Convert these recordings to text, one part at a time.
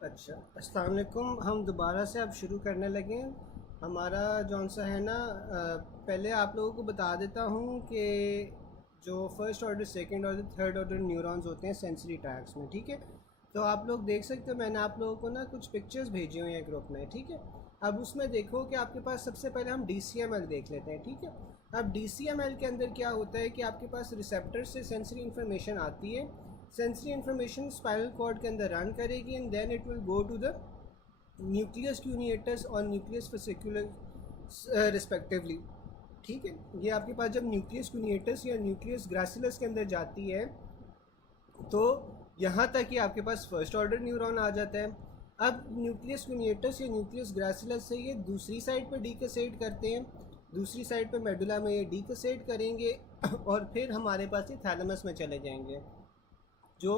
अच्छा, अस्सलाम वालेकुम। हम दोबारा से अब शुरू करने लगे हैं। हमारा जौन सा है ना, पहले आप लोगों को बता देता हूँ कि जो first order, second order, third order neurons होते हैं सेंसरी ट्रैक्ट्स में, ठीक है। तो आप लोग देख सकते हो, मैंने आप लोगों को ना कुछ पिक्चर्स भेजी हुई हैं ग्रुप में, ठीक है। अब उसमें देखो कि आपके पास सबसे पहले हम DCML देख लेते हैं, ठीक है। अब DCML के अंदर क्या होता है कि आपके पास रिसेप्टर से सेंसरी इन्फॉर्मेशन आती है। सेंसरी इन्फॉर्मेशन स्पाइनल कॉर्ड के अंदर रन करेगी and then it will go to the nucleus cuneatus और न्यूक्लियस फेसिकुलर रिस्पेक्टिवली, ठीक है। ये आपके पास जब न्यूक्लियस क्यूनिएटस या न्यूक्लियस ग्रासिलस के अंदर जाती है तो यहाँ तक ही आपके पास फर्स्ट ऑर्डर न्यूरॉन आ जाता है। अब न्यूक्लियस क्यूनिएटस या न्यूक्लियस ग्रासिलस से ये दूसरी साइड पर डीकसेट करते हैं, दूसरी साइड पर मेडुला में ये डीकसेट करेंगे और फिर हमारे पास ये थैलेमस में चले जाएंगे। जो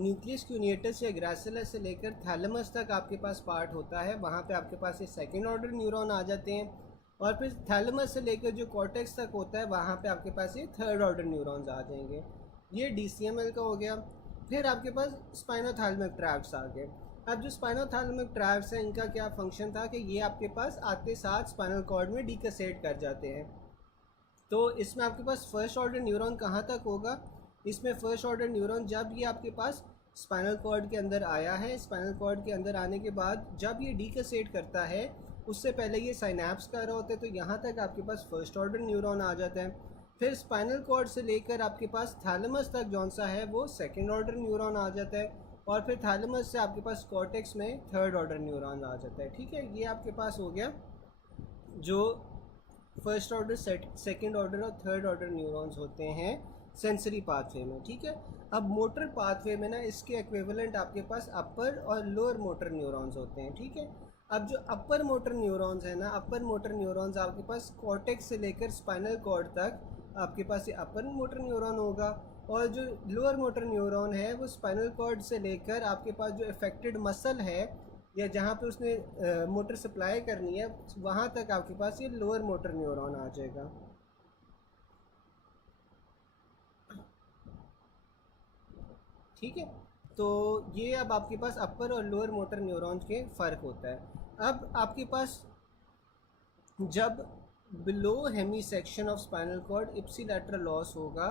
न्यूक्लियस क्यूनिएटस या ग्रासिलस से लेकर थैलेमस तक आपके पास पार्ट होता है, वहाँ पे आपके पास ये सेकेंड ऑर्डर न्यूरॉन आ जाते हैं। और फिर थैलेमस से लेकर जो कॉर्टेक्स तक होता है, वहाँ पे आपके पास ये थर्ड ऑर्डर न्यूरॉन्स आ जाएंगे। ये DCML का हो गया। फिर आपके पास स्पाइनोथैलेमिक ट्रैक्ट्स आ गए। अब जो स्पाइनोथैलेमिक ट्रैक्ट्स हैं, इनका क्या फंक्शन था कि ये आपके पास आते साथ स्पाइनल कॉर्ड में डीकसेट कर जाते हैं। तो इसमें आपके पास फर्स्ट ऑर्डर न्यूरॉन कहाँ तक होगा? इसमें फर्स्ट ऑर्डर न्यूरॉन जब ये आपके पास स्पाइनल कॉर्ड के अंदर आया है, स्पाइनल कॉर्ड के अंदर आने के बाद जब ये डीकसेट करता है, उससे पहले ये साइनैप्स कर रहा होता है, तो यहाँ तक आपके पास फर्स्ट ऑर्डर न्यूरॉन आ जाता है। फिर स्पाइनल कॉर्ड से लेकर आपके पास थैलेमस तक जौन सा है वो सेकेंड ऑर्डर न्यूरॉन आ जाता है। और फिर थैलेमस से आपके पास कॉर्टेक्स में थर्ड ऑर्डर न्यूरॉन आ जाता है, ठीक है। ये आपके पास हो गया जो फर्स्ट ऑर्डर, सेकेंड ऑर्डर और थर्ड ऑर्डर न्यूरॉन्स होते हैं सेंसरी पाथवे में, ठीक है। अब मोटर पाथवे में ना इसके इक्विवेलेंट आपके पास अपर और लोअर मोटर न्यूरॉन्स होते हैं, ठीक है। अब जो अपर मोटर न्यूरॉन्स है ना, अपर मोटर न्यूरॉन्स आपके पास कॉर्टेक्स से लेकर स्पाइनल कॉर्ड तक आपके पास ये अपर मोटर न्यूरॉन होगा। और जो लोअर मोटर न्यूरॉन है वो स्पाइनल कॉर्ड से लेकर आपके पास जो इफेक्टेड मसल है या जहाँ पे उसने मोटर सप्लाई करनी है, वहाँ तक आपके पास ये लोअर मोटर न्यूरॉन आ जाएगा, ठीक है। तो ये अब आपके पास अपर और लोअर मोटर न्यूरॉन्स के फ़र्क होता है। अब आपके पास जब below hemi section of spinal cord ipsilateral loss होगा,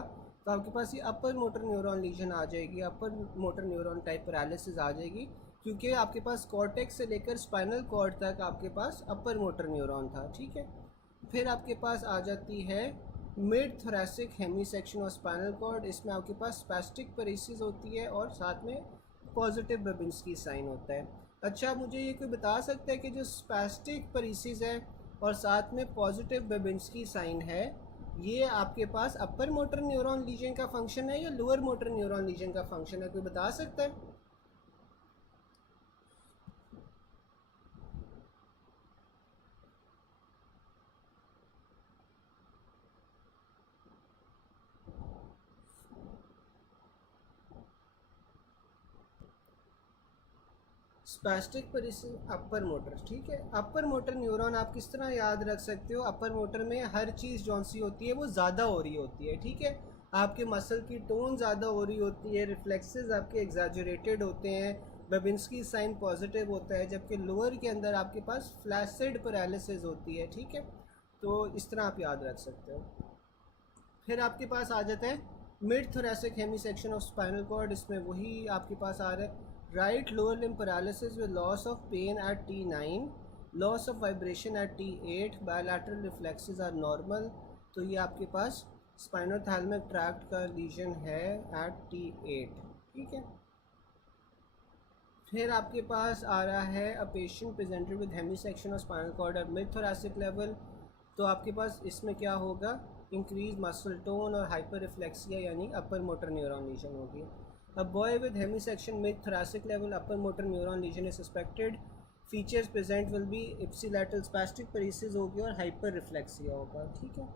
तो आपके पास ये अपर मोटर न्यूरॉन लीजन आ जाएगी, upper motor neuron type paralysis आ जाएगी, क्योंकि आपके पास कॉर्टेक्स से लेकर स्पाइनल कॉर्ड तक आपके पास अपर मोटर न्यूरॉन था, ठीक है। फिर आपके पास आ जाती है mid thoracic hemi section of spinal cord. इसमें आपके पास स्पैस्टिक पेरिसिस होती है और साथ में पॉजिटिव बेबिंस्की साइन होता है। अच्छा, मुझे ये कोई बता सकता है कि जो स्पैस्टिक पेरिसिस है और साथ में पॉजिटिव बेबिंस्की साइन है, ये आपके पास अपर मोटर न्यूरॉन लीजन का फंक्शन है या लोअर मोटर न्यूरॉन लीजन का फंक्शन है? कोई बता सकता है? स्पैस्टिक पेरिसिस अपर मोटर, ठीक है। अपर मोटर न्यूरॉन आप किस तरह याद रख सकते हो? अपर मोटर में हर चीज़ जौन सी होती है वो ज़्यादा हो रही होती है, ठीक है। आपके मसल की टोन ज़्यादा हो रही होती है, रिफ्लेक्सेस आपके एग्जैजरेटेड होते हैं, बेबिंस्की साइन पॉजिटिव होता है, जबकि लोअर के अंदर आपके पास फ्लैसिड पैरालिसिस होती है, ठीक है। तो इस तरह आप याद रख सकते हो। फिर आपके पास आ जाता है mid thoracic hemi section of spinal cord. इसमें वही आपके पास आ रहा है right lower limb paralysis with loss of pain at T9, loss of vibration at T8, bilateral reflexes are normal. तो ये आपके पास स्पाइनोथैलेमिक ट्रैक्ट का लीजन है एट T8, ठीक है। फिर आपके पास आ रहा है a patient presented with hemi section of spinal cord at mid thoracic level. तो आपके पास इसमें क्या होगा? इंक्रीज मसल टोन और हाइपर रिफ्लेक्सिया यानी अपर मोटर न्यूरॉन लीजन होगी। A boy with hemi section mid thoracic level upper motor neuron lesion is suspected. Features present will be ipsilateral spastic paresis होगी और हाइपर रिफ्लेक्सिया होगा, ठीक है।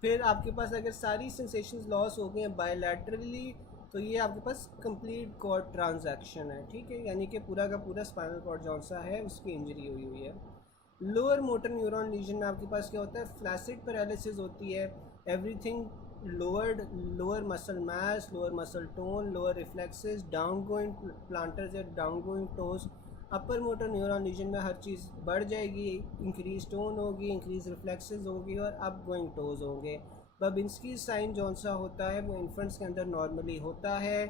फिर आपके पास अगर सारी सेंसेशंस लॉस हो गई हैं बायलैटरली, तो ये आपके पास कंप्लीट कॉर्ड ट्रांजैक्शन है, ठीक है। यानी कि पूरा का पूरा स्पाइनल कॉर्ड जौन सा है उसकी इंजरी हुई हुई है। लोअर मोटर न्यूरॉन लीजन में आपके पास क्या होता है? फ्लैसिड पैरालिसिस होती है, everything lower muscle mass, lower muscle tone, lower reflexes, down going plantars या down going toes. Upper motor neuron region में हर चीज़ बढ़ जाएगी, इंक्रीज टोन होगी, इंक्रीज रिफ्लेक्सेस होगी और अप गोइंग टोज होंगे। बबिंस्की साइन जौन सा होता है वो इन्फेंट्स के अंदर नॉर्मली होता है।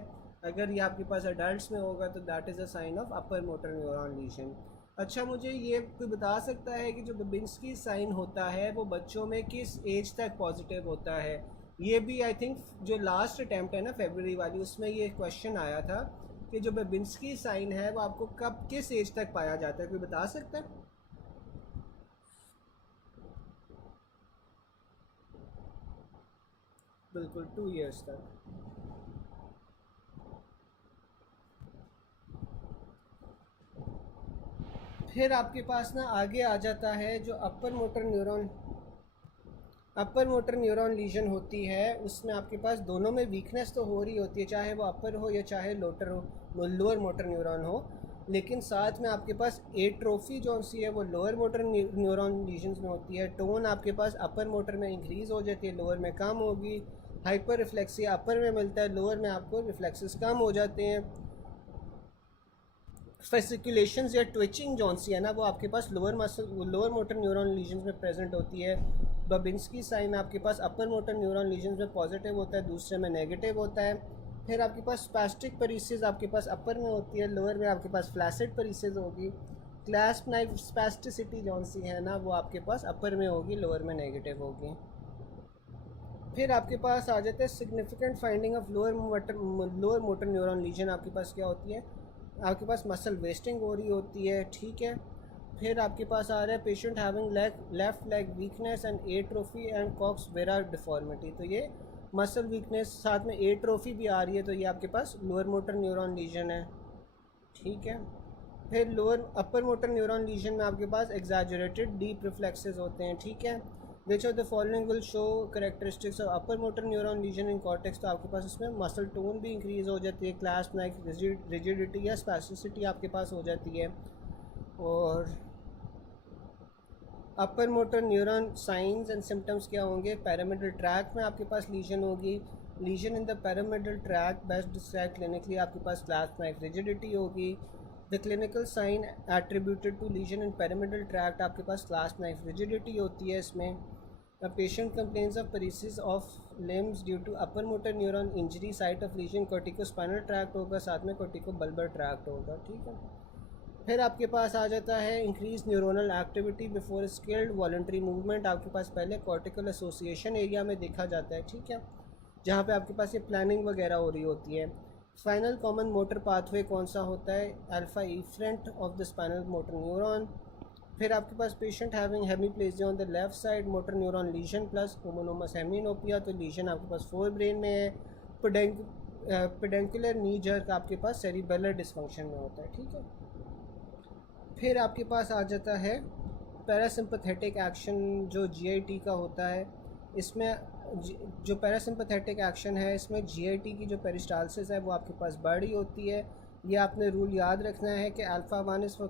अगर ये आपके पास अडल्ट में होगा तो that is a sign of upper motor neuron lesion. अच्छा, मुझे ये कोई बता सकता है कि जो बबिंस्की साइन होता है वो बच्चों में किस एज तक पॉजिटिव होता है? ये भी आई थिंक जो लास्ट अटैम्प्ट है ना फरवरी वाली, उसमें ये क्वेश्चन आया था कि जो बबिंस्की साइन है वो आपको कब किस एज तक पाया जाता है, कोई बता सकता है? बिल्कुल 2 ईयर्स तक। फिर आपके पास ना आगे आ जाता है जो अपर मोटर न्यूरॉन लीजन होती है, उसमें आपके पास दोनों में वीकनेस तो हो रही होती है, चाहे वो अपर हो या चाहे लोअर मोटर न्यूरॉन हो, लेकिन साथ में आपके पास एट्रोफी जो सी है वो लोअर मोटर न्यूरॉन लीजन्स में होती है। टोन आपके पास अपर मोटर में इंक्रीज हो जाती है, लोअर में कम होगी। हाइपर रिफ्लेक्सिया अपर में मिलता है, लोअर में आपको रिफ्लेक्सेस कम हो जाते हैं। फेसिकुलेशंस या ट्विचिंग जौन सी है ना वो आपके पास लोअर मोटर न्यूरॉन लीजन्स में प्रेजेंट होती है। बबिंस्की साइन आपके पास अपर मोटर न्यूरॉन लीजन्स में पॉजिटिव होता है, दूसरे में नेगेटिव होता है। फिर आपके पास स्पैस्टिक परीसिस आपके पास अपर में होती है, लोअर में आपके पास फ्लैसिड परीसिस होगी। क्लैस्प नाइफ स्पैस्टिसिटी जौन सी है ना वो आपके पास अपर में होगी, लोअर में नेगेटिव होगी। फिर आपके पास आ जाता है significant finding of lower motor neuron legion. आपके पास क्या होती है? आपके पास मसल वेस्टिंग हो रही होती है, ठीक है। फिर आपके पास आ रहा है patient having left leg weakness and atrophy and coxa vara deformity. तो ये मसल वीकनेस साथ में एट्रोफी भी आ रही है, तो ये आपके पास लोअर मोटर न्यूरॉन लीजन है, ठीक है। फिर अपर मोटर न्यूरॉन लीजन में आपके पास एग्जैजरेटेड डीप रिफ्लेक्सेस होते हैं, ठीक है। Which of the following will show characteristics of upper motor neuron lesion in cortex. तो आपके पास इसमें मसल टोन भी इंक्रीज हो जाती है, क्लैस्प नाइक रिजिडिटी या स्पैस्टिसिटी आपके पास हो जाती है। और upper motor neuron signs and symptoms क्या होंगे? पैरामिडल ट्रैक में आपके पास लीजन होगी, lesion in the pyramidal tract best describe clinically आपके पास क्लैस्प नाइक रिजिडिटी होगी। The clinical sign attributed to lesion in pyramidal tract आपके पास क्लैस्प नाइक रिजिडिटी होती है इसमें। A patient complains of paresis of limbs due to upper motor neuron injury, site of lesion corticospinal tract होगा, साथ में corticobulbar tract होगा, ठीक है। फिर आपके पास आ जाता है increase neuronal activity before skilled voluntary movement. आपके पास पहले कॉर्टिकल एसोसिएशन एरिया में देखा जाता है, ठीक है, जहाँ पे आपके पास ये प्लानिंग वगैरह हो रही होती है। फाइनल कॉमन मोटर पाथवे कौन सा होता है? Alpha efferent of the spinal motor neuron. फिर आपके पास patient having hemiplegia on the left side, motor neuron lesion plus homonymous hemianopia. तो लीजन आपके पास फोर ब्रेन में है। पेडेंकुलर नी जर्क आपके पास सेरिबेलर डिस्फंक्शन में होता है, ठीक है। फिर आपके पास आ जाता है पैरासिम्पथेटिक एक्शन जो जीआईटी का होता है। इसमें जो पैरासिम्पथेटिक एक्शन है इसमें जीआईटी की जो पेरिस्टालसिस है वो आपके पास बढ़ी होती है। ये आपने रूल याद रखना है कि alpha 1 is for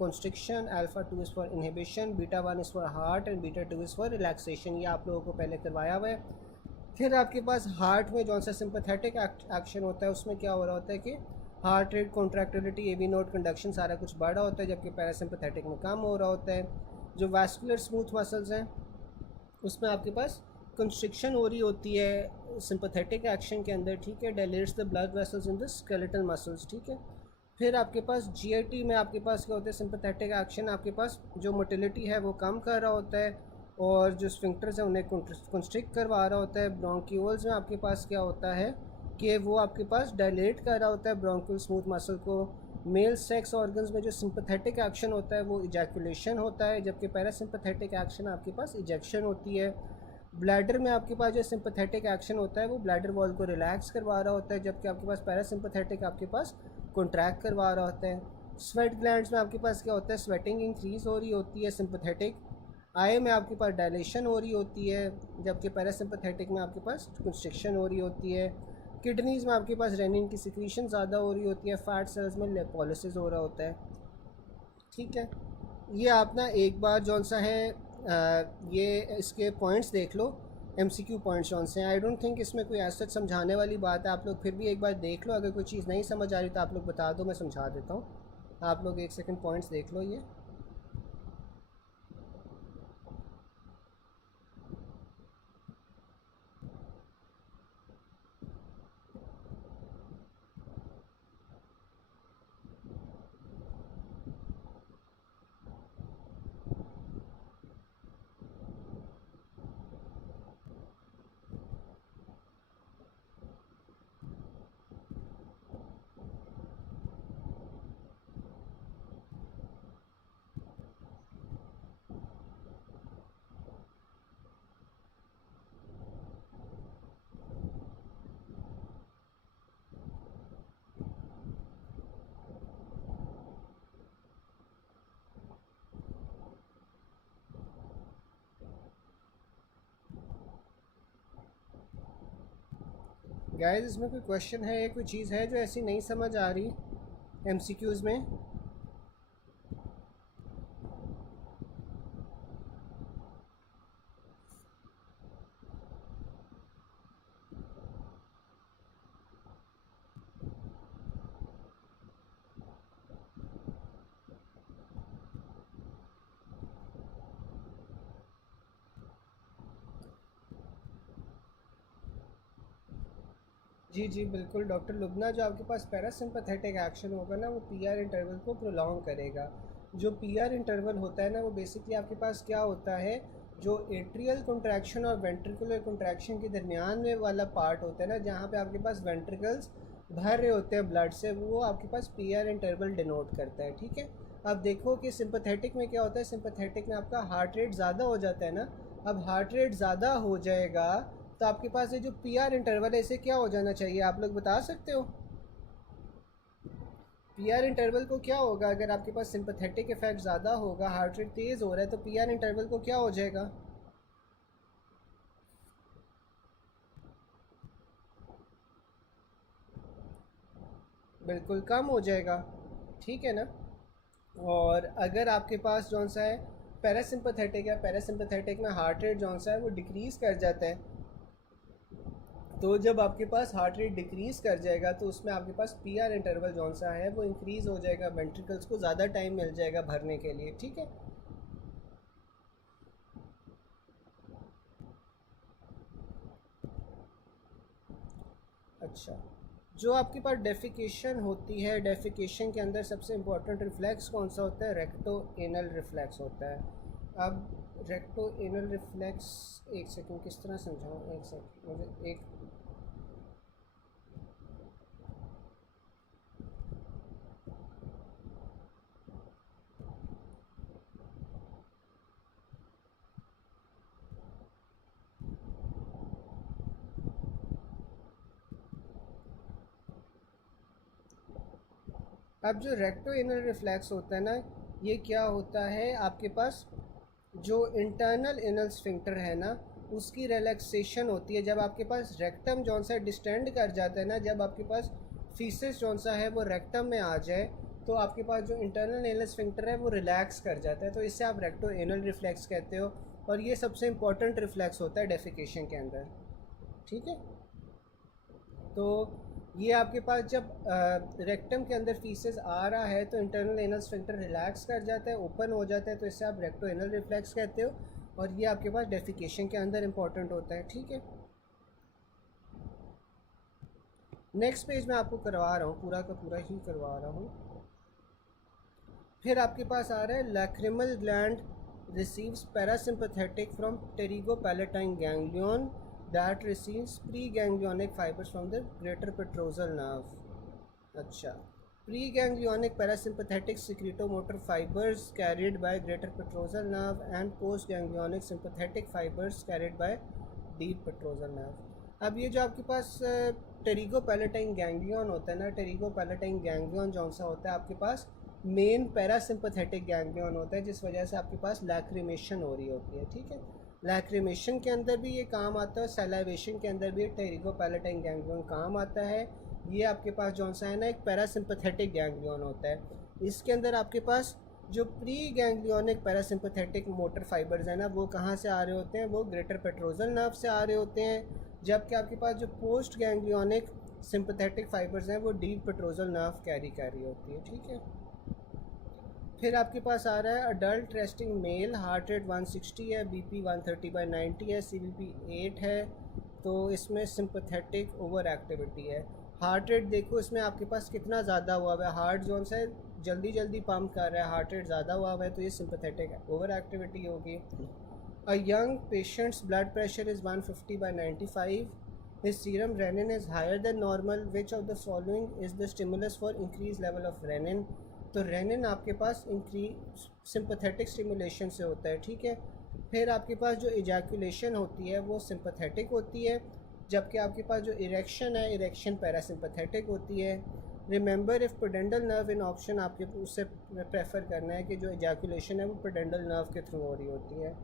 constriction, alpha 2 is for inhibition, beta 1 is for heart and beta 2 is for relaxation. ये आप लोगों को पहले करवाया हुआ है। फिर आपके पास हार्ट में जो सा सिंपैथेटिक एक्शन होता है उसमें क्या हो रहा होता है कि heart rate, contractility, AV node, conduction सारा कुछ बढ़ा होता है, जबकि पैरासिम्पैथेटिक में कम हो रहा होता है। जो वैस्कुलर स्मूथ मसल्स हैं उसमें आपके पास कंस्ट्रिक्शन हो रही होती है सिंपैथेटिक एक्शन के अंदर, ठीक है। Dilates the blood vessels in the skeletal muscles, ठीक है। फिर आपके पास जीआईटी में आपके पास क्या होता है? सिंपैथेटिक एक्शन आपके पास जो मोटिलिटी है वो कम कर रहा होता है और जो स्फिंक्टर्स हैं उन्हें कंस्ट्रिक्ट करवा रहा होता है। ब्रोंक्यूल्स में आपके पास क्या होता है कि वो आपके पास डायलेट कर रहा होता है ब्रोंक्यूल स्मूथ मसल को। मेल सेक्स ऑर्गन्स में जो सिंपैथेटिक एक्शन होता है वो इजैकुलेशन होता है, जबकि पैरासिम्पैथेटिक एक्शन आपके पास इजेक्शन होती है। ब्लैडर में आपके पास जो सिंपैथेटिक एक्शन होता है वो ब्लैडर वॉल को रिलैक्स करवा रहा होता है, जबकि आपके पास पैरासिम्पैथेटिक आपके पास कॉन्ट्रैक्ट करवा रहा होता है। स्वेट ग्लैंड्स में आपके पास क्या होता है? स्वेटिंग इंक्रीज़ हो रही होती है सिंपैथेटिक। आई में आपके पास डायलेशन हो रही होती है, जबकि पैरासिम्पैथेटिक में आपके पास कंस्ट्रिक्शन हो रही होती है। किडनीज़ में आपके पास रेनिन की सिक्रीशन ज़्यादा हो रही होती है। फैट सेल्स में लिपोलिसिस हो रहा होता है, ठीक है। ये आप ना एक बार जौन सा है ये इसके पॉइंट्स देख लो MCQ पॉइंट्स जौन से हैं। आई डोंट थिंक इसमें कोई ऐसा समझाने वाली बात है, आप लोग फिर भी एक बार देख लो, अगर कोई चीज़ नहीं समझ आ रही तो आप लोग बता दो, मैं समझा देता हूँ। आप लोग एक सेकंड पॉइंट्स देख लो ये। गाइस इसमें कोई क्वेश्चन है या कोई चीज़ है जो ऐसी नहीं समझ आ रही MCQs में? जी जी बिल्कुल डॉक्टर लुबना, जो आपके पास पैरासिम्पथेटिक एक्शन होगा ना वो PR इंटरवल को प्रोलॉन्ग करेगा। जो PR इंटरवल होता है ना वो बेसिकली आपके पास क्या होता है, जो एट्रियल कॉन्ट्रैक्शन और वेंट्रिकुलर कॉन्ट्रैक्शन के दरमियान में वाला पार्ट होता है ना, जहाँ पे आपके पास वेंट्रिकल्स भर रहे होते हैं ब्लड से, वो आपके पास PR इंटरवल डिनोट करता है। ठीक है, अब देखो कि सिंपथेटिक में क्या होता है, सिंपथेटिक में आपका हार्ट रेट ज़्यादा हो जाता है ना। अब हार्ट रेट ज़्यादा हो जाएगा तो आपके पास ये जो PR इंटरवल है इसे क्या हो जाना चाहिए, आप लोग बता सकते हो? PR इंटरवल को क्या होगा, अगर आपके पास सिंपथेटिक इफेक्ट ज़्यादा होगा, हार्ट रेट तेज़ हो रहा है, तो PR इंटरवल को क्या हो जाएगा? बिल्कुल कम हो जाएगा। ठीक है ना। और अगर आपके पास जौन सा है पैरासिम्पथेटिक है, पैरासिम्पथेटिक में हार्ट रेट जौन सा है वो डिक्रीज़ कर जाता है, तो जब आपके पास हार्ट रेट डिक्रीज़ कर जाएगा तो उसमें आपके पास PR इंटरवल जौन सा है वो इंक्रीज़ हो जाएगा, वेंट्रिकल्स को ज़्यादा टाइम मिल जाएगा भरने के लिए। ठीक है। अच्छा, जो आपके पास डेफिकेशन होती है, डेफिकेशन के अंदर सबसे इम्पोर्टेंट रिफ्लेक्स कौन सा होता है? रेक्टो एनल रिफ्लेक्स होता है। अब रेक्टो एनल रिफ्लेक्स, एक सेकंड किस तरह समझाऊँ, एक सेकंड मुझे एक। अब जो रेक्टो एनल रिफ्लेक्स होता है ना, ये क्या होता है, आपके पास जो इंटरनल एनल स्फिंक्टर है ना उसकी रिलैक्सेशन होती है। जब आपके पास रेक्टम जौन सा डिस्टेंड कर जाता है ना, जब आपके पास फीसिस जौन सा है वो रेक्टम में आ जाए, तो आपके पास जो इंटरनल एनल स्फिंक्टर है वो रिलैक्स कर जाता है, तो इससे आप रेक्टो एनल रिफ्लेक्स कहते हो। और ये सबसे इंपॉर्टेंट रिफ्लेक्स होता है डेफिकेशन के अंदर। ठीक है, तो ये आपके पास जब रेक्टम के अंदर फीसेस आ रहा है तो इंटरनल एनल स्फिंक्टर रिलैक्स कर जाता है, ओपन हो जाता है, तो इससे आप रेक्टो एनल रिफ्लेक्स कहते हो। और ये आपके पास डेफिकेशन के अंदर इंपॉर्टेंट होता है। ठीक है, नेक्स्ट पेज मैं आपको करवा रहा हूँ, पूरा का पूरा ही करवा रहा हूँ। फिर आपके पास आ रहा है lacrimal gland receives parasympathetic from pterygopalatine ganglion that receives preganglionic fibers from the greater petrosal nerve. अच्छा, preganglionic parasympathetic secretomotor fibers carried by greater petrosal nerve and postganglionic sympathetic fibers carried by deep petrosal nerve. अब ये जो आपके पास टेरिगोपैलेटाइन ganglion होता है ना, टेरिगोपैलेटाइन ganglion जौन सा होता है आपके पास मेन पैरासिम्पथेटिक गैंग्लियन होता है, जिस वजह से आपके पास लैक्रिमेशन हो रही होती है। ठीक है, लैक्रिमेशन के अंदर भी ये काम आता है, सैलाइवेशन के अंदर भी टेरिगोपैलेटाइन गैंग्लियन काम आता है। ये आपके पास जौन सा है ना एक पैरासिम्पथेटिक गैंग्लियन होता है, इसके अंदर आपके पास जो pre ganglionic parasympathetic motor fibres हैं ना, वो कहाँ से आ रहे होते हैं? वो ग्रेटर पेट्रोजल नर्व से आ रहे होते हैं। जबकि आपके पास जो पोस्ट गैंग्लियोनिक सिंपथेटिक फाइबर्स हैं वो डीप पेट्रोजल नर्व कैरी कर रही होती है, ठीक है। फिर आपके पास आ रहा है adult resting male, heart rate 160 है, बीपी 130/90 है, सीवीपी 8 है। तो इसमें सिंपथेटिक ओवर एक्टिविटी है। हार्ट रेट देखो इसमें आपके पास कितना ज़्यादा हुआ हुआ है, हार्ट जो है जल्दी जल्दी पंप कर रहा है, हार्ट रेट ज़्यादा हुआ हुआ है, तो ये सिंपथेटिक ओवर एक्टिविटी होगी। A young patients blood pressure is 150/95, his serum renin is higher than normal, which of the following is the stimulus for increased level of renin? तो रेनिन आपके पास increase sympathetic stimulation से होता है, ठीक है। फिर आपके पास जो इजैकुलेशन होती है वो सिंपथेटिक होती है, जबकि आपके पास जो इरेक्शन है, इरेक्शन पैरासिम्पथेटिक होती है। Remember if pudendal nerve in option, आपके उससे प्रेफर करना है कि जो इजैकुलेशन है वो पेडेंडल नर्व के थ्रू हो रही होती है।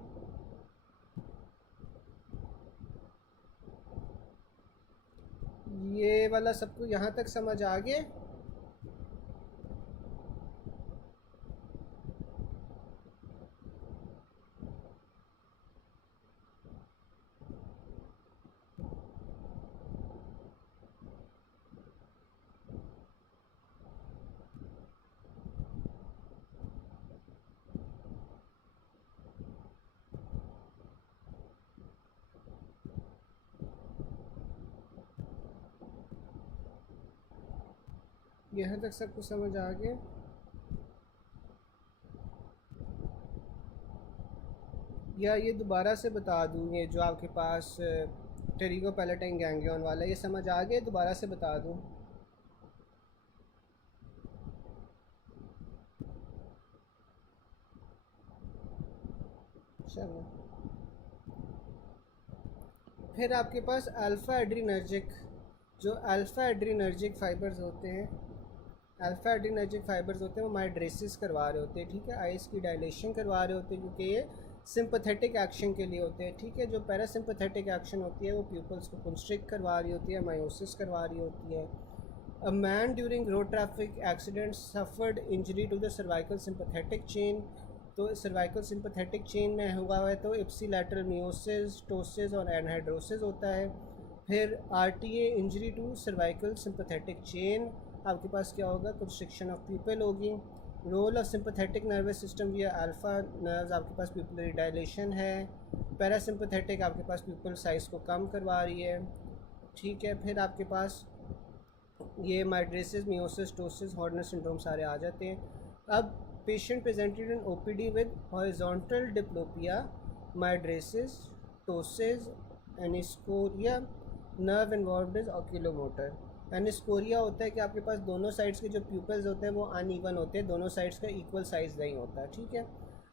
ये वाला सबको यहाँ तक समझ आ गया? यहाँ तक सबको समझ आ गया? या ये दोबारा से बता दूँ, ये जो आपके पास टेरिगो पैलेटाइन गैंग्लियन वाला, ये समझ आ गया? दोबारा से बता दूँ? चलो। फिर आपके पास अल्फ़ा एड्रीनर्जिक, जो अल्फ़ा एड्रीनर्जिक फाइबर्स होते हैं, अल्फ़ा एड्रीनर्जिक फाइबर्स होते हैं वो माइड्रेसिस करवा रहे होते हैं, ठीक है। आइस की डायलेशन करवा रहे होते हैं, क्योंकि ये सिंपथेटिक एक्शन के लिए होते हैं, ठीक है। जो पैरासिम्पथेटिक एक्शन होती है वो प्यूपल्स को कंस्ट्रिक्ट करवा रही होती है, मायोसिस करवा रही होती है। A man during road traffic accident suffered injury to the cervical sympathetic chain, तो सर्वाइकल सिंपथेटिक चेन में हुआ है तो इप्सिलैटरल मियोसिस, टोसिस और एनहाइड्रोसिस होता है। फिर RTA injury to cervical sympathetic chain, आपके पास क्या होगा? कंस्ट्रिक्शन ऑफ प्यूपल होगी। Role of sympathetic nervous system via alpha nerves, आपके पास प्यूपलरी डायलेशन है। पैरासिम्पथेटिक आपके पास प्यूपल साइज को कम करवा रही है, ठीक है। फिर आपके पास ये mydriasis, miosis, ptosis, Horner syndrome सारे आ जाते हैं। अब patient presented in OPD with horizontal diplopia, mydriasis, ptosis, anisocoria, nerve involved is oculomotor. Anisocoria होता है कि आपके पास दोनों साइड्स के जो प्यूपल्स होते हैं वो अनइवन होते हैं, दोनों साइड्स का इक्वल साइज नहीं होता, ठीक है।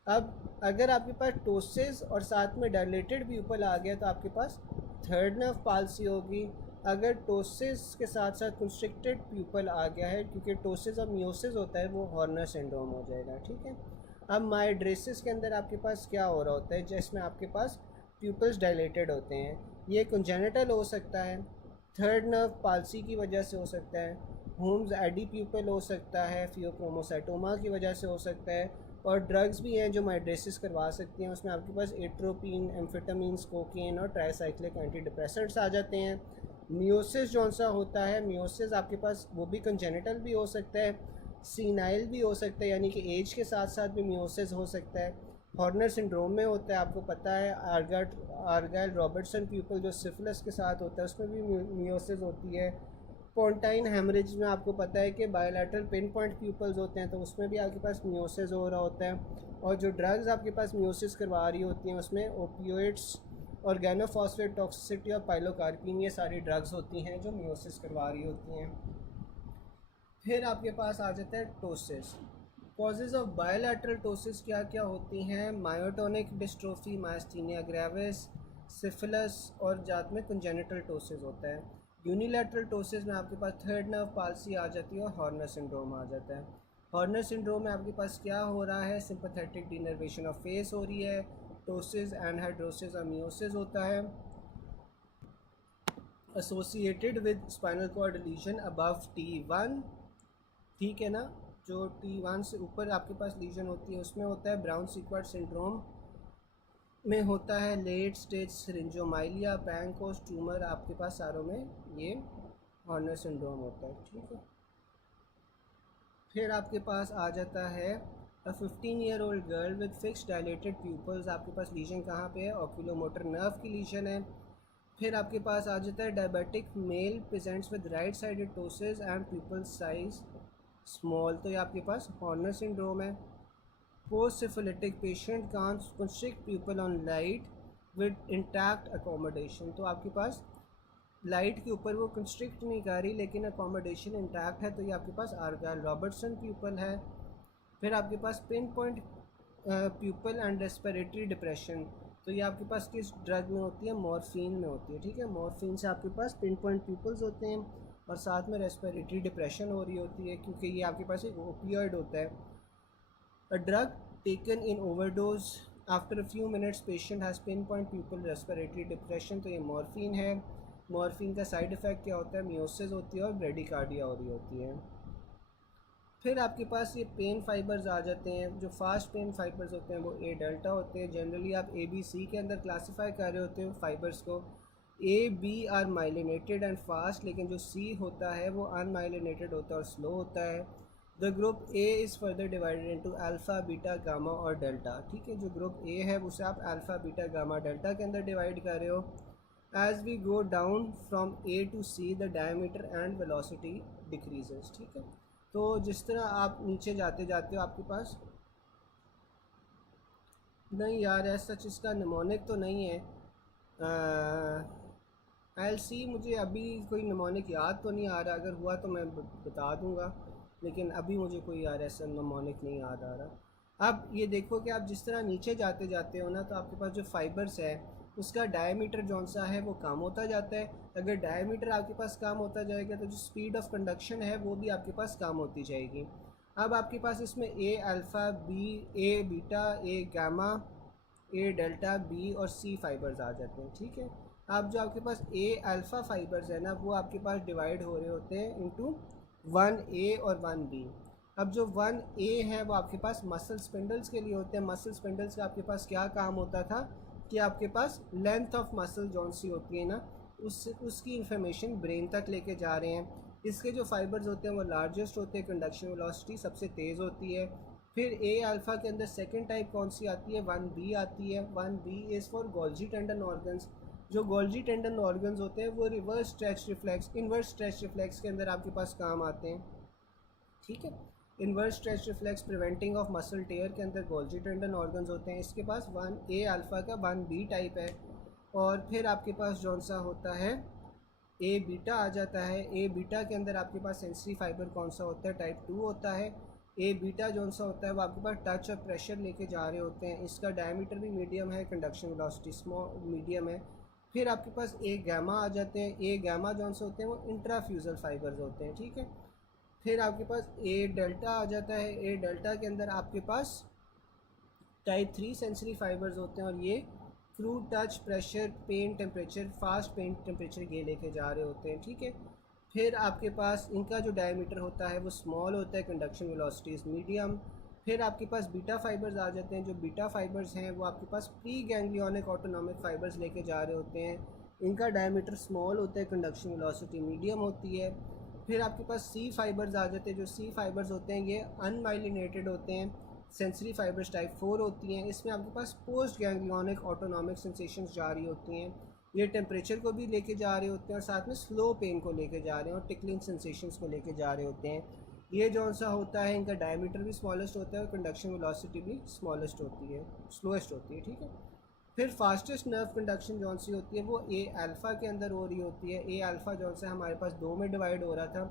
अब अगर आपके पास टोसिस और साथ में डायलेटेड प्यूपल आ गया तो आपके पास थर्ड नर्व पाल्सी होगी। अगर टोसिस के साथ साथ कंस्ट्रिक्टेड प्यूपल आ गया है, क्योंकि टोसिस और मियोसिस होता है, वो हॉर्नर सिंड्रोम हो जाएगा, ठीक है। अब माइड्रेसिस के अंदर आपके पास क्या हो रहा होता है, जिसमें आपके पास प्यूपल्स डायलेटेड होते हैं, ये कंजेनिटल हो सकता है, थर्ड नर्व पाल्सी की वजह से हो सकता है, होम्स एडी प्यूपल हो सकता है, फियोक्रोमोसाइटोमा की वजह से हो सकता है, और ड्रग्स भी हैं जो माइड्रेसिस करवा सकती हैं। उसमें आपके पास एट्रोपिन, एम्फेटामिन, कोकेन और ट्राईसाइक्लिक एंटी डिप्रेसेंट्स आ जाते हैं। मियोसिस जौन सा होता है, मियोसिस आपके पास वो भी कंजेनिटल भी हो सकता है, सीनाइल भी हो सकता है, यानी कि एज के साथ साथ भी मियोसिस हो सकता है। हॉर्नर सिंड्रोम में होता है, आपको पता है, आर्गाइल रॉबर्टसन प्यूपल जो सिफिलिस के साथ होता है उसमें भी मियोसिस होती है। पोंटाइन हेमरेज में आपको पता है कि बायोलैटरल पिन पॉइंट प्यूपल्स होते हैं, तो उसमें भी आपके पास मियोसिस हो रहा होता है। और जो ड्रग्स आपके पास मियोसिस करवा रही होती हैं उसमें ओपियोइड्स, ऑर्गेनोफॉस्फेट टॉक्सिसिटी और पाइलोकार्पिन, ये सारी ड्रग्स होती हैं जो मियोसिस करवा रही होती हैं। फिर आपके पास आ जाता है ptosis. Causes of bilateral ptosis क्या क्या होती हैं? Myotonic dystrophy, myasthenia gravis, syphilis और जात में कंजेनिटल टोसिस होता है। यूनिलैटरल टोसिस में आपके पास थर्ड नर्व पाल्सी आ जाती है और हॉर्नर सिंड्रोम आ जाता है। हॉर्नर सिंड्रोम में आपके पास क्या हो रहा है? सिंपैथेटिक डिनर्वेशन ऑफ फेस हो रही है, टोसिस, एनहाइड्रोसिस और मियोसिस होता है। Associated with spinal cord lesion above T1, ठीक है ना। जो T1 से ऊपर आपके पास लीजन होती है उसमें होता है ब्राउन सीक्वार्ड सिंड्रोम में होता है लेट स्टेज सिरिंजोमाइलिया पैंकोस ट्यूमर, आपके पास सारों में ये हॉर्नर सिंड्रोम होता है। ठीक है, फिर आपके पास आ जाता है अ 15-year-old girl with fix dilated people's, आपके पास लीजन कहाँ पे है, ऑक्यूलोमोटर नर्व की लीजन है। फिर आपके पास आ जाता है diabetic male presents with right sided ptosis and pupil size small, तो ये आपके पास हॉर्नर सिंड्रोम है। Post syphilitic patient can't constrict pupil on light with intact accommodation, तो आपके पास लाइट के ऊपर वो कंस्ट्रिक्ट नहीं कर रही लेकिन अकोमोडेशन इंटैक्ट है, तो ये आपके पास आर्गाइल रॉबर्टसन पीपल है। फिर आपके पास pin point pupil and respiratory depression, तो ये आपके पास किस ड्रग में होती है, मॉर्फिन में होती है। ठीक है, मॉर्फिन से आपके पास पिन पॉइंट पीपल्स होते हैं और साथ में रेस्पिरेटरी डिप्रेशन हो रही होती है क्योंकि ये आपके पास एक ओपियोइड होता है। A drug taken in overdose after a few minutes patient has pinpoint pupil respiratory depression, तो ये मॉर्फिन है। मॉर्फिन का साइड इफ़ेक्ट क्या होता है, मियोसिस होती है और ब्रेडिकार्डिया हो रही होती है। फिर आपके पास ये पेन फाइबर्स आ जाते हैं, जो फास्ट पेन फाइबर्स होते हैं वो ए डेल्टा होते हैं। जनरली आप ए बी सी के अंदर क्लासीफाई कर रहे होते हो फाइबर्स को। A B are myelinated and fast, लेकिन जो सी होता है वो अनमाइलिनेटेड होता है और स्लो होता है। The group A is further divided into alpha beta gamma और डेल्टा। ठीक है, जो ग्रुप ए है उसे आप अल्फ़ा बीटा गामा डेल्टा के अंदर डिवाइड कर रहे हो। As we go down from A to C the diameter and velocity decreases. ठीक है, तो जिस तरह आप नीचे जाते जाते हो आपके पास नहीं यार ऐसा सच इसका निमोनिक तो नहीं है, एल सी मुझे अभी कोई निमोनिक याद तो नहीं आ रहा, अगर हुआ तो मैं बता दूंगा लेकिन अभी मुझे कोई यार ऐसा निमोनिक नहीं याद आ रहा। अब ये देखो कि आप जिस तरह नीचे जाते जाते हो ना तो आपके पास जो फाइबर्स है उसका डायमीटर जौन सा है वो कम होता जाता है। अगर डायमीटर आपके पास कम होता जाएगा तो जो स्पीड ऑफ कंडक्शन है वो भी आपके पास कम होती जाएगी। अब आपके पास इसमें A alpha B A beta A gamma A delta B और सी फाइबर्स आ जाते हैं। ठीक है, अब जो आपके पास ए अल्फ़ा फाइबर्स है ना वो आपके पास डिवाइड हो रहे होते हैं इनटू 1A और 1B। अब जो 1A है वो आपके पास मसल स्पिंडल्स के लिए होते हैं। मसल स्पिंडल्स का आपके पास क्या काम होता था कि आपके पास लेंथ ऑफ मसल जौन सी होती है ना उसकी इंफॉर्मेशन ब्रेन तक लेके जा रहे हैं। इसके जो फाइबर्स होते हैं वो लार्जेस्ट होते हैं, कंडक्शन वेलोसिटी सबसे तेज़ होती है। फिर ए अल्फ़ा के अंदर सेकंड टाइप कौन सी आती है, 1B आती है। 1B is for Golgi tendon organs. जो गोल्जी टेंडन ऑर्गन्स होते हैं वो reverse stretch reflex inverse stretch reflex के अंदर आपके पास काम आते हैं। ठीक है, inverse stretch reflex preventing of muscle tear के अंदर गोल्जी टेंडन ऑर्गन्स होते हैं। इसके पास 1A अल्फ़ा का 1B टाइप है। और फिर आपके पास जौन सा होता है ए बीटा आ जाता है। ए बीटा के अंदर आपके पास सेंसरी फाइबर कौन सा होता है, टाइप 2 होता है। ए बीटा जौन सा होता है वो आपके पास टच और प्रेशर लेके जा रहे होते हैं। इसका डायमीटर भी मीडियम है, कंडक्शन वेलोसिटी स्मॉल मीडियम है। फिर आपके पास ए गामा आ जाते हैं। ए गामा जौन से होते हैं वो इंट्राफ्यूजल फाइबर्स होते हैं। ठीक है, फिर आपके पास ए डेल्टा आ जाता है। ए डेल्टा के अंदर आपके पास टाइप 3 सेंसरी फाइबर्स होते हैं और ये through touch pressure pain temperature fast pain temperature ये लेके जा रहे होते हैं। ठीक है, फिर आपके पास इनका जो डायमीटर होता है वो स्मॉल होता है, कंडक्शन वेलोसिटी मीडियम। फिर आपके पास बीटा फाइबर्स आ जाते हैं। जो बीटा फाइबर्स हैं वो आपके पास प्री गैंग्लियोनिक ऑटोनॉमिक फाइबर्स लेके जा रहे होते हैं। इनका डायमीटर स्मॉल होता है, कंडक्शन वेलोसिटी मीडियम होती है। फिर आपके पास सी फाइबर्स आ जाते हैं। जो सी फाइबर्स होते हैं ये अनमाइलिनेटेड होते हैं, सेंसरी फाइबर्स टाइप 4 होती हैं। इसमें आपके पास पोस्ट गैंग्लियोनिक ऑटोनॉमिक सेंसेशंस जारी होती हैं। ये टेम्परेचर को भी लेके जा रहे होते हैं और साथ में स्लो पेन को लेके जा रहे हैं और टिकलिंग सेंसेशंस को लेके जा रहे होते हैं। ये जौन सा होता है इनका डायमीटर भी स्मॉलेस्ट होता है और कंडक्शन वेलोसिटी भी स्मॉलेस्ट होती है, स्लोएस्ट होती है। ठीक है, फिर फास्टेस्ट नर्व कंडक्शन जौन सी होती है वो ए अल्फ़ा के अंदर हो रही होती है। ए अल्फ़ा जौन सा हमारे पास दो में डिवाइड हो रहा था,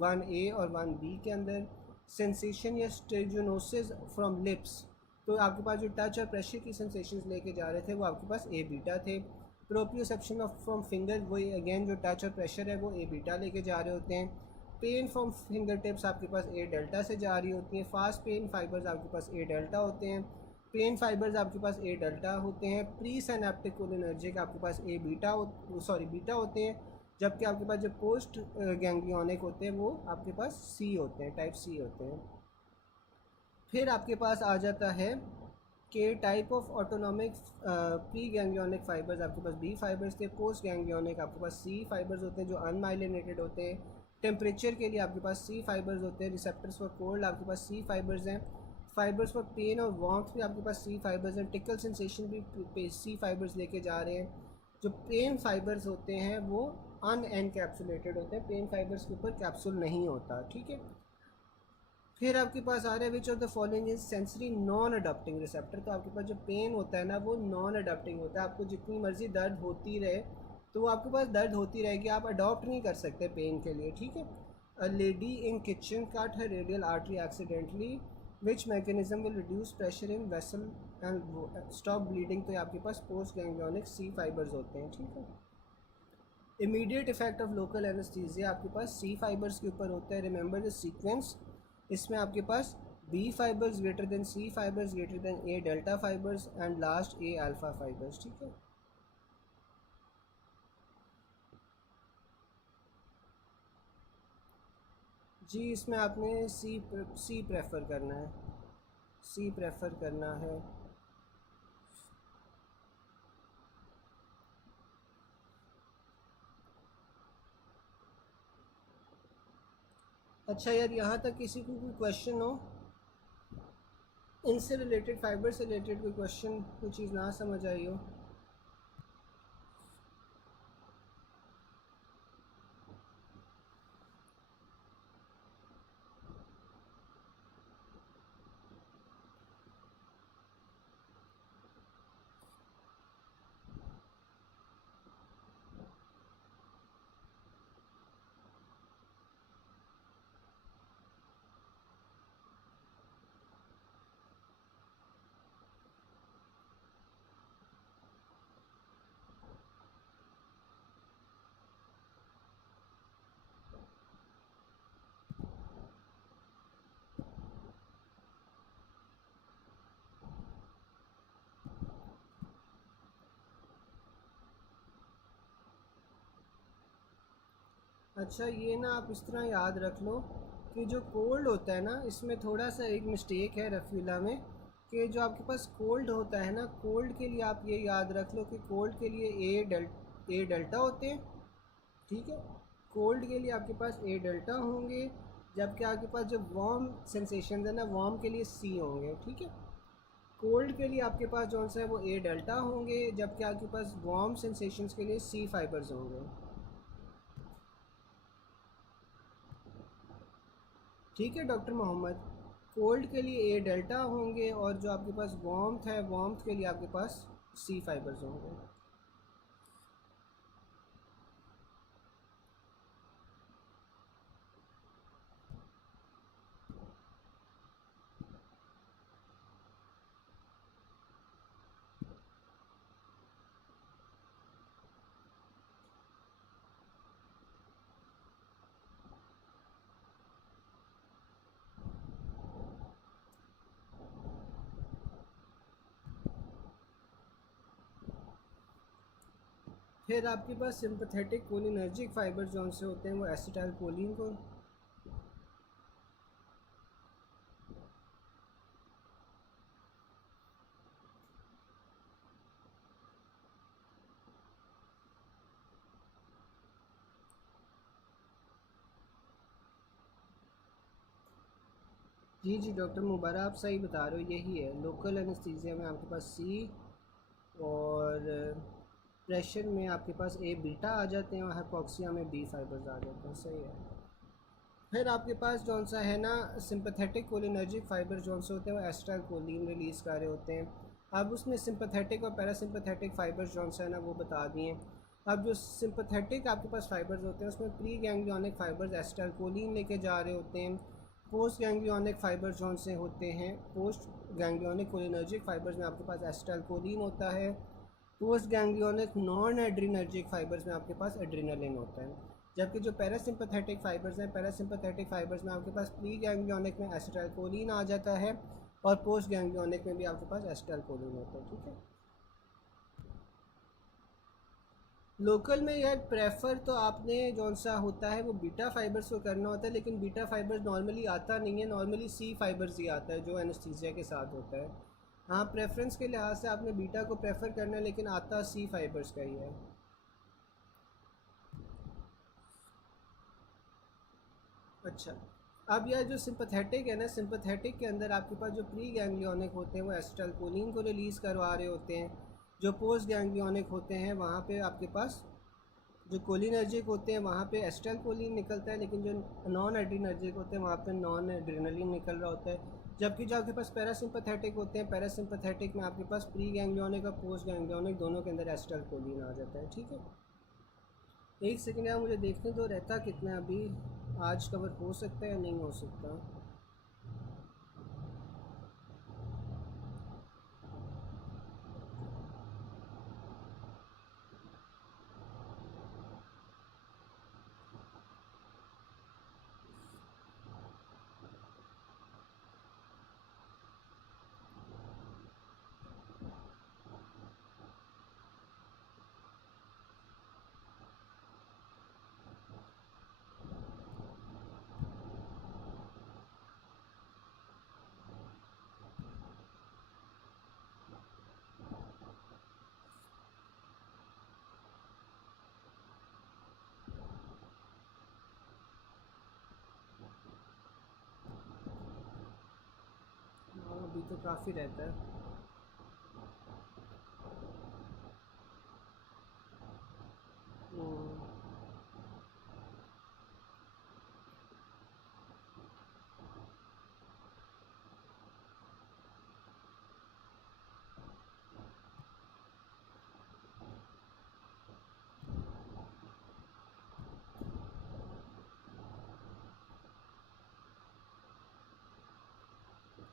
1A और 1B के अंदर। सेंसेशन या स्टेजोनोसिस फ्रॉम लिप्स, तो आपके पास जो टच और प्रेशर की सेंसेशंस लेके जा रहे थे वो आपके पास ए बीटा थे। प्रोप्रियोसेप्शन ऑफ फ्रॉम फिंगर, वही अगेन जो टच और प्रेशर है वो ए बीटा लेके जा रहे होते हैं। पेन फ्रॉम फिंगर टिप्स आपके पास ए डेल्टा से जा रही होती हैं। फास्ट पेन फाइबर्स आपके पास ए डेल्टा होते हैं। पेन फाइबर्स आपके पास ए डेल्टा होते हैं। प्री सिनेप्टिक कोलिनर्जिक आपके पास ए बीटा बीटा होते हैं, जबकि आपके पास जो पोस्ट गैंग्लियोनिक होते हैं वो आपके पास सी होते हैं, टाइप सी होते हैं। फिर आपके पास आ जाता है कि type of autonomic pre ganglionic fibres आपके पास बी फाइबर्स थे, पोस्ट गैंग्लियोनिक आपके पास सी फाइबर्स होते हैं जो अनमाइलिनेटेड होते हैं। टेम्परेचर के लिए आपके पास सी फाइबर्स होते हैं। रिसेप्टर्स फॉर कोल्ड आपके पास सी फाइबर्स हैं। फाइबर्स फॉर पेन और वार्मथ भी आपके पास सी फाइबर्स हैं। टिकल सेंसेशन भी सी फाइबर्स लेके जा रहे हैं। जो पेन फाइबर्स होते हैं वो अनएनकैप्सुलेटेड होते हैं, पेन फाइबर्स के ऊपर कैप्सूल नहीं होता, ठीक है। फिर आपके पास आ रहा है which of the following is sensory non adopting receptor. तो आपके पास जो पेन होता है ना वो नॉन अडॉप्टिंग होता है। आपको जितनी मर्जी दर्द होती रहे तो वो आपके पास दर्द होती रहेगी, आप अडॉप्ट नहीं कर सकते पेन के लिए, ठीक है। A lady in kitchen cut her radial artery accidentally, which mechanism will reduce pressure in vessel and stop bleeding. तो ये आपके पास पोस्ट गैंग्लियोनिक सी फाइबर्स होते हैं, ठीक है। Immediate effect of local anaesthesia आपके पास सी फाइबर्स के ऊपर होता है। रिमेंबर द सीक्वेंस, इसमें आपके पास B fibres greater than C fibres greater than A delta fibres and last A alpha fibres, ठीक है। जी इसमें आपने सी प्रेफर करना है, सी प्रेफर करना है। अच्छा यार, यहाँ तक किसी को कोई क्वेश्चन हो, इनसे रिलेटेड फाइबर से रिलेटेड कोई क्वेश्चन, कोई चीज़ ना समझ आई हो? अच्छा ये ना आप इस तरह याद रख लो कि जो कोल्ड होता है ना इसमें थोड़ा सा एक मिस्टेक है रफीला में, कि जो आपके पास कोल्ड होता है ना, कोल्ड के लिए आप ये याद रख लो कि कोल्ड के लिए ए डेल्टा होते हैं, ठीक है। कोल्ड के लिए आपके पास ए डेल्टा होंगे, जबकि आपके पास जो वार्म सेंसेशन है ना वार्म के लिए सी होंगे, ठीक है। कोल्ड के लिए आपके पास जो सा है वो ए डेल्टा होंगे, जबकि आपके पास वार्म सेंसेशंस के लिए सी फाइबर्स होंगे, ठीक है डॉक्टर मोहम्मद। कोल्ड के लिए ए डेल्टा होंगे और जो आपके पास वार्मथ है वार्मथ के लिए आपके पास सी फाइबर्स होंगे। फिर आपके पास सिंपथेटिक कोलिनर्जिक फाइबर जो से होते हैं वो एसिटाइल कोलिन को, जी जी डॉक्टर मुबारक आप सही बता रहे हो, यही है लोकल एनेस्थीसिया में आपके पास सी और प्रेशर में आपके पास ए बीटा आ जाते हैं और हाइपोक्सिया में बी फाइबर्स आ जाते हैं, सही है। फिर आपके पास जौन सा है ना सिंपथेटिक कोलिनर्जिक फाइबर जौन से होते हैं वो एस्ट्राल कोलिन रिलीज़ कर रहे होते हैं। अब उसमें सिंपथेटिक और पैरासिम्पथेटिक फाइबर्स जौन सा है ना वो बता दिए। अब जो सिंपथेटिक आपके पास फाइबर्स होते हैं उसमें preganglionic fibres acetylcholine लेके जा रहे होते हैं। पोस्ट गैंग्लियोनिक फाइबर्स जौन से होते हैं, पोस्ट गैंग्लियोनिक कोलिनर्जिक फाइबर्स में आपके पास एस्ट्राल कोलिन होता है। Post ganglionic non adrenergic fibres में आपके पास एड्रीनलिन होता है। जबकि जो पैरासिम्पथेटिक फाइबर्स हैं, पैरासिम्पथेटिक फाइबर्स में आपके पास प्री गैंग्लियोनिक में एसिटाइलकोलिन आ जाता है और पोस्ट गैंग्लियोनिक में भी आपके पास एसिटाइलकोलिन होता है, ठीक है। लोकल में यार प्रेफर तो आपने जौन सा होता है वो बीटा फाइबर्स को करना होता है, लेकिन बीटा फाइबर्स नॉर्मली आता नहीं है, नॉर्मली सी फाइबर्स ही आता है जो एनेस्थीसिया के साथ होता है। हाँ, प्रेफरेंस के लिहाज से आपने बीटा को प्रेफर करना है, लेकिन आता सी फाइबर्स का ही है। अच्छा, अब यार जो सिंपथेटिक है ना, सिंपथेटिक के अंदर आपके पास जो प्री गैंग्लियोनिक होते हैं वो एसिटाइलकोलिन को रिलीज़ करवा रहे होते हैं। जो पोस्ट गैंग्लियोनिक होते हैं वहाँ पे आपके पास जो कोलिनर्जिक होते हैं वहाँ पे एसिटाइलकोलिन निकलता है, लेकिन जो नॉन एड्रीनर्जिक होते हैं वहाँ पे नॉन एड्रेनलिन निकल रहा होता है। जबकि जो आपके पास पैरासिम्पथेटिक होते हैं, पैरासिम्पथेटिक में आपके पास प्री गैंग्लियोनिक और पोस्ट गैंग्लियोनिक दोनों के अंदर एसिटाइलकोलिन आ जाता है। ठीक है, एक सेकेंड यार मुझे देखने दो रहता कितना अभी आज कवर हो सकता है या नहीं हो सकता। हाँ, अभी तो काफ़ी रहता है। हम्म,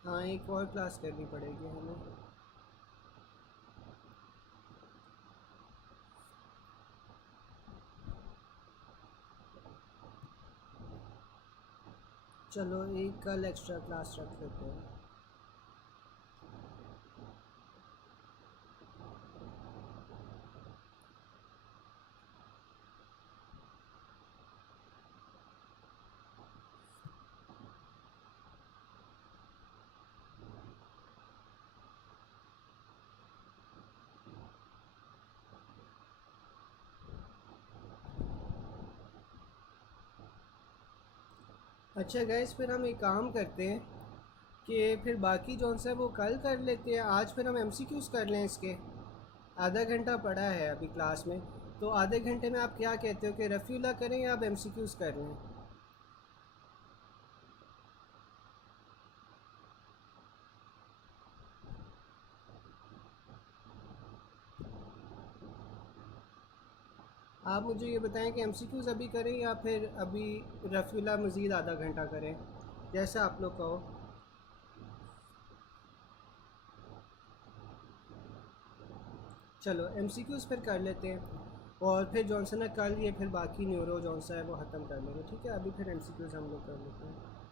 हाँ, एक और क्लास करनी पड़ेगी हमें। चलो एक कल एक्स्ट्रा क्लास रख लेते हैं। अच्छा गैस, फिर हम एक काम करते हैं कि फिर बाकी जौन सा है वो कल कर लेते हैं। आज फिर हम एमसीक्यूज़ कर लें इसके। आधा घंटा पड़ा है अभी क्लास में, तो आधे घंटे में आप क्या कहते हो कि रफ़ीला करें या आप एमसीक्यूज़ कर लें? आप मुझे ये बताएं कि एमसीक्यूज़ अभी करें या फिर अभी रफ़ीला मज़ीद आधा घंटा करें, जैसा आप लोग कहो। चलो एमसीक्यूज़ फिर कर लेते हैं, और फिर जॉनसन कल ये फिर बाकी न्यूरो जौन सा है वो ख़त्म कर लेंगे। ठीक है, अभी फिर एमसीक्यूज़ हम लोग कर लेते हैं।